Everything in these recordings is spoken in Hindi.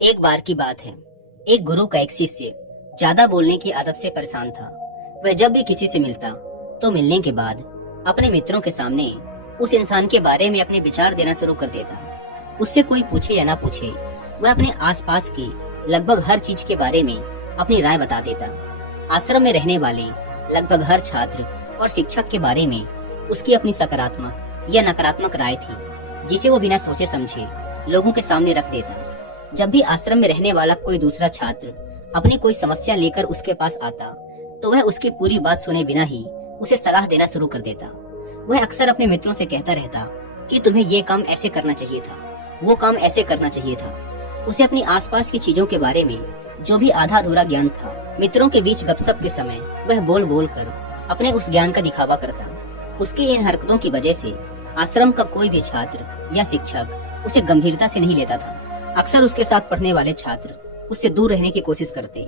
एक बार की बात है। एक गुरु का एक शिष्य ज्यादा बोलने की आदत से परेशान था। वह जब भी किसी से मिलता तो मिलने के बाद अपने मित्रों के सामने उस इंसान के बारे में अपने विचार देना शुरू कर देता। उससे कोई पूछे या ना पूछे, वह अपने आसपास की लगभग हर चीज के बारे में अपनी राय बता देता। आश्रम में रहने वाले लगभग हर छात्र और शिक्षक के बारे में उसकी अपनी सकारात्मक या नकारात्मक राय थी, जिसे वो बिना सोचे समझे लोगों के सामने रख देता। जब भी आश्रम में रहने वाला कोई दूसरा छात्र अपनी कोई समस्या लेकर उसके पास आता, तो वह उसकी पूरी बात सुने बिना ही उसे सलाह देना शुरू कर देता। वह अक्सर अपने मित्रों से कहता रहता कि तुम्हें ये काम ऐसे करना चाहिए था, वो काम ऐसे करना चाहिए था। उसे अपनी आसपास की चीजों के बारे में जो भी आधा अधूरा ज्ञान था, मित्रों के बीच गपशप के समय वह बोल बोल कर अपने उस ज्ञान का दिखावा करता। उसकी इन हरकतों की वजह से आश्रम का कोई भी छात्र या शिक्षक उसे गंभीरता से नहीं लेता था। अक्सर उसके साथ पढ़ने वाले छात्र उससे दूर रहने की कोशिश करते,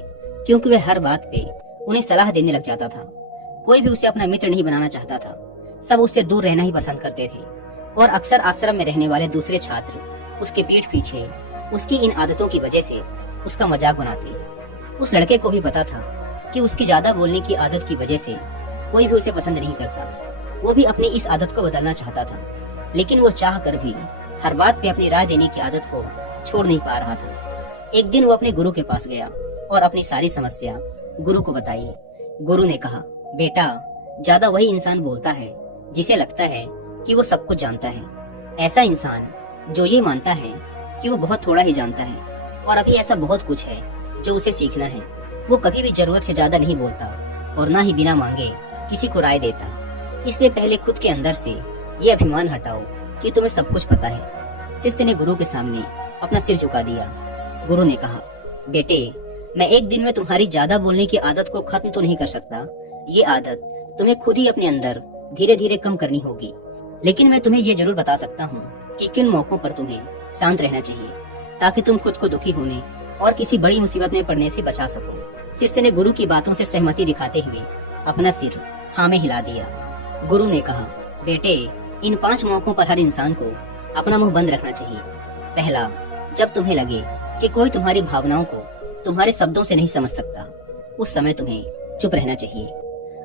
क्योंकि वह हर बात पे उन्हें सलाह देने लग जाता था। कोई भी उसे अपना मित्र नहीं बनाना चाहता था, सब उससे दूर रहना ही पसंद करते थे। और अक्सर आश्रम में रहने वाले दूसरे छात्र उसके पीठ पीछे उसकी इन आदतों की वजह से उसका मजाक बनाते। उस लड़के को भी पता था कि उसकी ज्यादा बोलने की आदत की वजह से कोई भी उसे पसंद नहीं करता। वो भी अपनी इस आदत को बदलना चाहता था, लेकिन वो चाह कर भी हर बात पे अपनी राय देने की आदत को छोड़ नहीं पा रहा था। एक दिन वो अपने गुरु के पास गया और अपनी सारी समस्या गुरु को बताई। गुरु ने कहा, बेटा, ज्यादा वही इंसान बोलता है जिसे लगता है कि वो सब कुछ जानता है। ऐसा इंसान जो ये मानता है कि वो बहुत थोड़ा ही जानता है और अभी ऐसा बहुत कुछ है जो उसे सीखना है। वो कभी भी जरूरत से ज्यादा नहीं बोलता और ना ही बिना मांगे किसी को राय देता। इसलिए पहले खुद के अंदर से ये अभिमान हटाओ कि तुम्हें सब कुछ पता है। शिष्य ने गुरु के सामने अपना सिर झुका दिया। गुरु ने कहा, बेटे, मैं एक दिन में तुम्हारी ज्यादा बोलने की आदत को खत्म तो नहीं कर सकता। ये आदत तुम्हें खुद ही अपने अंदर धीरे धीरे कम करनी होगी। लेकिन मैं तुम्हें ये जरूर बता सकता हूँ कि किन मौकों पर तुम्हें शांत रहना चाहिए, ताकि तुम खुद को दुखी होने और किसी बड़ी मुसीबत में पड़ने से बचा सको। शिष्य ने गुरु की बातों से सहमति दिखाते हुए अपना सिर हाँ में हिला दिया। गुरु ने कहा, बेटे, इन 5 मौकों पर हर इंसान को अपना मुंह बंद रखना चाहिए। पहला, जब तुम्हें लगे कि कोई तुम्हारी भावनाओं को तुम्हारे शब्दों से नहीं समझ सकता, उस समय तुम्हें चुप रहना चाहिए।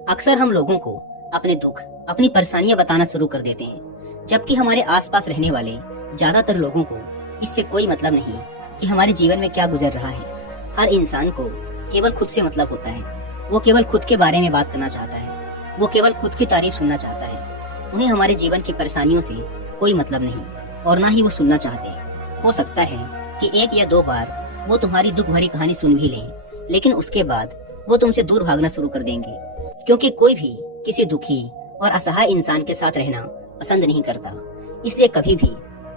अक्सर हम लोगों को अपने दुख, अपनी परेशानियां बताना शुरू कर देते हैं, जबकि हमारे आसपास रहने वाले ज्यादातर लोगों को इससे कोई मतलब नहीं कि हमारे जीवन में क्या गुजर रहा है। हर इंसान को केवल खुद से मतलब होता है। वो केवल खुद के बारे में बात करना चाहता है। वो केवल खुद की तारीफ सुनना चाहता है। उन्हें हमारे जीवन की परेशानियों से कोई मतलब नहीं और ना ही वो सुनना चाहते। हो सकता है कि 1 या 2 बार वो तुम्हारी दुख भरी कहानी सुन भी लें, लेकिन उसके बाद वो तुमसे दूर भागना शुरू कर देंगे, क्योंकि कोई भी किसी दुखी और असहाय इंसान के साथ रहना पसंद नहीं करता। इसलिए कभी भी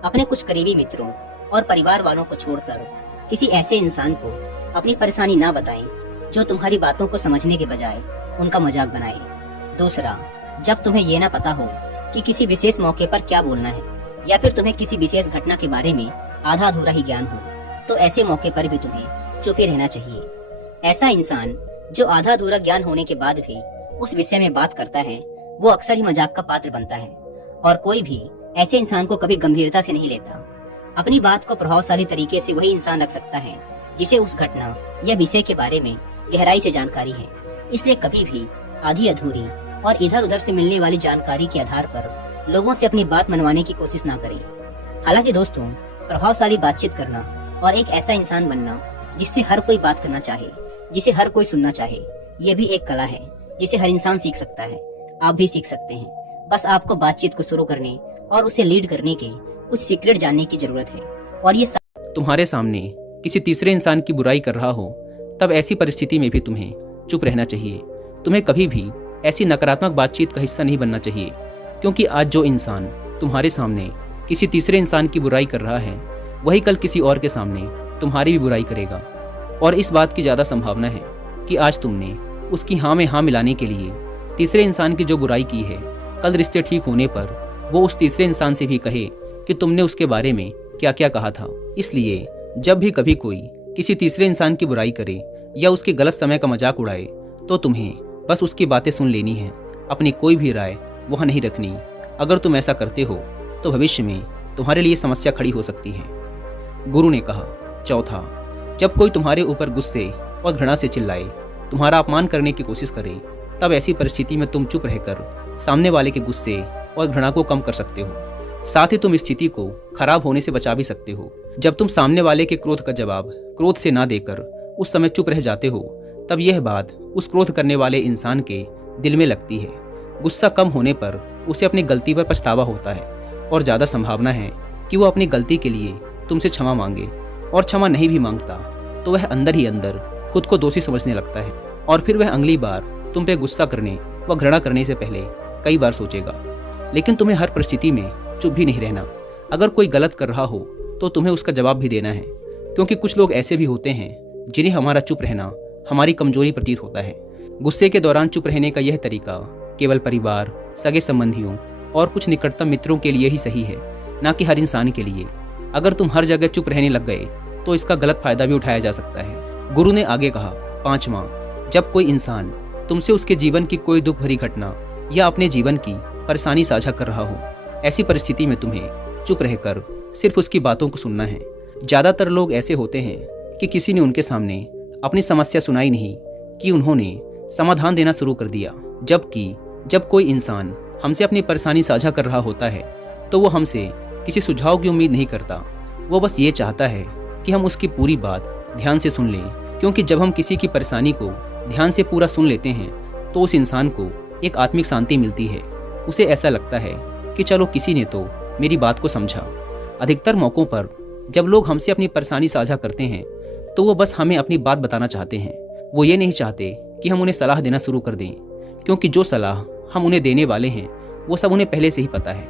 अपने कुछ करीबी मित्रों और परिवार वालों को छोड़कर किसी ऐसे इंसान को अपनी परेशानी ना बताएं जो तुम्हारी बातों को समझने के बजाय उनका मजाक बनाए। दूसरा, जब तुम्हें ये ना पता हो कि किसी विशेष मौके पर क्या बोलना है, या फिर तुम्हें किसी विशेष घटना के बारे में आधा अधूरा ही ज्ञान हो, तो ऐसे मौके पर भी तुम्हें चुप ही रहना चाहिए। ऐसा इंसान जो आधा अधूरा ज्ञान होने के बाद भी उस विषय में बात करता है, वो अक्सर ही मजाक का पात्र बनता है और कोई भी ऐसे इंसान को कभी गंभीरता से नहीं लेता। अपनी बात को प्रभावशाली तरीके से वही इंसान रख सकता है जिसे उस घटना या विषय के बारे में गहराई से जानकारी है। इसलिए कभी भी आधी अधूरी और इधर उधर से मिलने वाली जानकारी के आधार पर लोगों से अपनी बात मनवाने की कोशिश ना करें। हालांकि दोस्तों, प्रभावशाली बातचीत करना और एक ऐसा इंसान बनना जिससे हर कोई बात करना चाहे, जिसे हर कोई सुनना चाहे, ये भी एक कला है जिसे हर इंसान सीख सकता है। आप भी सीख सकते हैं। बस आपको बातचीत को शुरू करने और उसे लीड करने के कुछ सीक्रेट जानने की जरूरत है। और ये तुम्हारे सामने किसी तीसरे इंसान की बुराई कर रहा हो, तब ऐसी परिस्थिति में भी तुम्हें चुप रहना चाहिए। तुम्हें कभी भी ऐसी नकारात्मक बातचीत का हिस्सा नहीं बनना चाहिए, क्योंकि आज जो इंसान तुम्हारे सामने किसी तीसरे इंसान की बुराई कर रहा है, वही कल किसी और के सामने तुम्हारी भी बुराई करेगा। और इस बात की ज़्यादा संभावना है कि आज तुमने उसकी हाँ में हाँ मिलाने के लिए तीसरे इंसान की जो बुराई की है, कल रिश्ते ठीक होने पर वो उस तीसरे इंसान से भी कहे कि तुमने उसके बारे में क्या क्या कहा था। इसलिए जब भी कभी कोई किसी तीसरे इंसान की बुराई करे या उसके गलत समय का मजाक उड़ाए, तो तुम्हें बस उसकी बातें सुन लेनी है, अपनी कोई भी राय वहाँ नहीं रखनी। अगर तुम ऐसा करते हो तो भविष्य में तुम्हारे लिए समस्या खड़ी हो सकती है। गुरु ने कहा, चौथा, जब कोई तुम्हारे ऊपर गुस्से और घृणा से चिल्लाए, तुम्हारा अपमान करने की कोशिश करे, तब ऐसी परिस्थिति में तुम चुप रहकर सामने वाले के गुस्से और घृणा को कम कर सकते हो। साथ ही तुम स्थिति को खराब होने से बचा भी सकते हो। जब तुम सामने वाले के क्रोध का जवाब क्रोध से ना देकर उस समय चुप रह जाते हो, तब यह बात उस क्रोध करने वाले इंसान के दिल में लगती है। गुस्सा कम होने पर उसे अपनी गलती पर पछतावा होता है और ज़्यादा संभावना है कि वो अपनी गलती के लिए तुमसे क्षमा मांगे, और क्षमा नहीं भी मांगता तो वह अंदर ही अंदर खुद को दोषी समझने लगता है, और फिर वह अगली बार तुम पे गुस्सा करने व घृणा करने से पहले कई बार सोचेगा। लेकिन तुम्हें हर परिस्थिति में चुप भी नहीं रहना। अगर कोई गलत कर रहा हो तो तुम्हें उसका जवाब भी देना है, क्योंकि कुछ लोग ऐसे भी होते हैं जिन्हें हमारा चुप रहना हमारी कमजोरी प्रतीत होता है। गुस्से के दौरान चुप रहने का यह तरीका केवल परिवार, सगे संबंधियों और कुछ निकटतम मित्रों के लिए ही सही है, ना कि हर इंसान के लिए। अगर तुम हर जगह चुप रहने लग गए तो इसका गलत फायदा भी उठाया जा सकता है। गुरु ने आगे कहा, 5वां, जब कोई इंसान तुमसे उसके जीवन की कोई दुख भरी घटना या अपने जीवन की परेशानी साझा कर रहा हो, ऐसी परिस्थिति में तुम्हें चुप रहकर सिर्फ उसकी बातों को सुनना है। ज़्यादातर लोग ऐसे होते हैं कि किसी ने उनके सामने अपनी समस्या सुनाई नहीं कि उन्होंने समाधान देना शुरू कर दिया। जबकि जब कोई इंसान हमसे अपनी परेशानी साझा कर रहा होता है तो वो हमसे किसी सुझाव की उम्मीद नहीं करता। वो बस ये चाहता है कि हम उसकी पूरी बात ध्यान से सुन लें, क्योंकि जब हम किसी की परेशानी को ध्यान से पूरा सुन लेते हैं तो उस इंसान को एक आत्मिक शांति मिलती है। उसे ऐसा लगता है कि चलो किसी ने तो मेरी बात को समझा। अधिकतर मौक़ों पर जब लोग हमसे अपनी परेशानी साझा करते हैं तो वो बस हमें अपनी बात बताना चाहते हैं। वो ये नहीं चाहते कि हम उन्हें सलाह देना शुरू कर दें, क्योंकि जो सलाह हम उन्हें देने वाले हैं वो सब उन्हें पहले से ही पता है।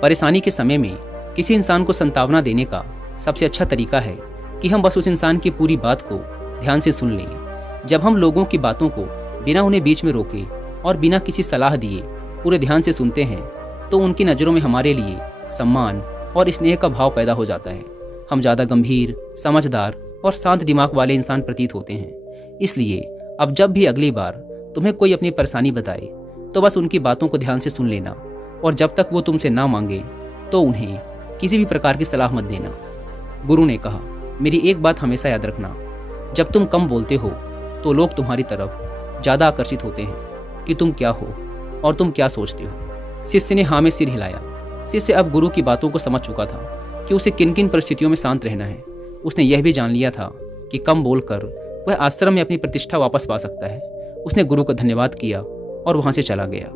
परेशानी के समय में किसी इंसान को सांत्वना देने का सबसे अच्छा तरीका है कि हम बस उस इंसान की पूरी बात को ध्यान से सुन लें। जब हम लोगों की बातों को बिना उन्हें बीच में रोके और बिना किसी सलाह दिए पूरे ध्यान से सुनते हैं तो उनकी नज़रों में हमारे लिए सम्मान और स्नेह का भाव पैदा हो जाता है। हम ज़्यादा गंभीर, समझदार और शांत दिमाग वाले इंसान प्रतीत होते हैं। इसलिए अब जब भी अगली बार तुम्हें कोई अपनी परेशानी बताए तो बस उनकी बातों को ध्यान से सुन लेना, और जब तक वो तुमसे ना मांगे तो उन्हें किसी भी प्रकार की सलाह मत देना। गुरु ने कहा, मेरी एक बात हमेशा याद रखना, जब तुम कम बोलते हो तो लोग तुम्हारी तरफ ज़्यादा आकर्षित होते हैं कि तुम क्या हो और तुम क्या सोचते हो। शिष्य ने हाँ में सिर हिलाया। शिष्य अब गुरु की बातों को समझ चुका था कि उसे किन किन परिस्थितियों में शांत रहना है। उसने यह भी जान लिया था कि कम बोलकर वह आश्रम में अपनी प्रतिष्ठा वापस पा सकता है। उसने गुरु का धन्यवाद किया और वहाँ से चला गया।